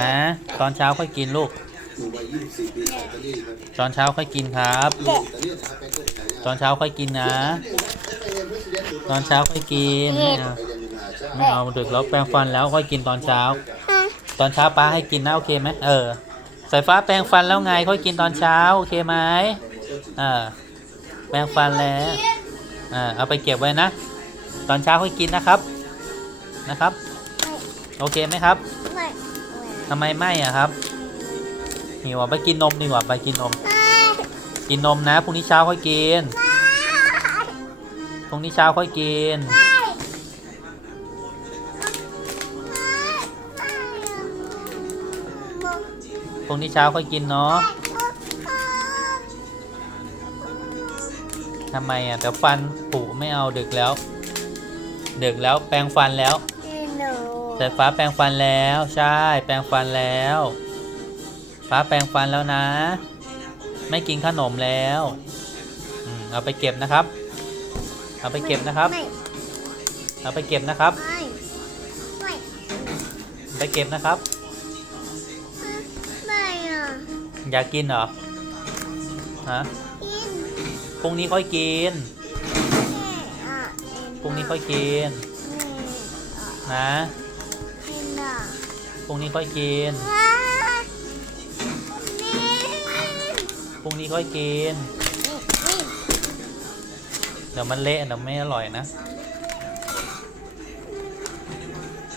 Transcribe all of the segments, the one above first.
นะ ตอนเช้าค่อยกินลูก ตอนเช้าค่อยกินครับ ตอนเช้าค่อยกินนะ ตอนเช้าค่อยกินไม่เอาไม่เอาดึกแล้วแปรงฟันแล้วค่อยกินตอนเช้า ตอนเช้าป้าให้กินนะโอเคไหมเออสายฟ้าแปรงฟันแล้วไงค่อยกินตอนเช้าโอเคไหมอ่าแปรงฟันแล้วอ่าเอาไปเก็บไว้นะ ตอนเช้าค่อยกินนะครับนะครับ โอเคไหมครับ ทำไมไม่อะครับหิวอะไปกินนมดีกว่าไปกินนม กินนมนะพรุ่งนี้เช้าค่อยกินพรุ่งนี้เช้าค่อยกิน พรุ่งนี้เช้าค่อยกินเนาะทำไมอะแต่ฟันผุไม่เอาดึกแล้ว ดึกแล้วแปรงฟันแล้ว สายฟ้าแปรงฟันแล้วใช่แปรงฟันแล้ว ฟ้าแปรงฟันแล้วนะ ไม่กินขนมแล้วอืมเอาไปเก็บนะครับ เอาไปเก็บนะครับ ไม่เอาไปเก็บนะครับ ไม่ไม่ไปเก็บนะครับ ไม่อะอยากกินเหรอฮะกินพรุ่งนี้ค่อยกินแม่อะพรุ่งนี้ค่อยกินแม่อะนะ กินอะพรุ่งนี้ค่อยกินว้านี่พรุ่งนี้ค่อยกินนี่เดี๋ยวมันเละเดี๋ยวไม่อร่อยนะ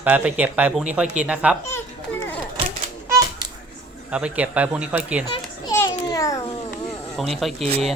ไปไปเก็บไปพรุ่งนี้ค่อยกินนะครับเอาไปเก็บไปพรุ่งนี้ค่อยกิน เอ็นอะพรุ่งนี้ค่อยกิน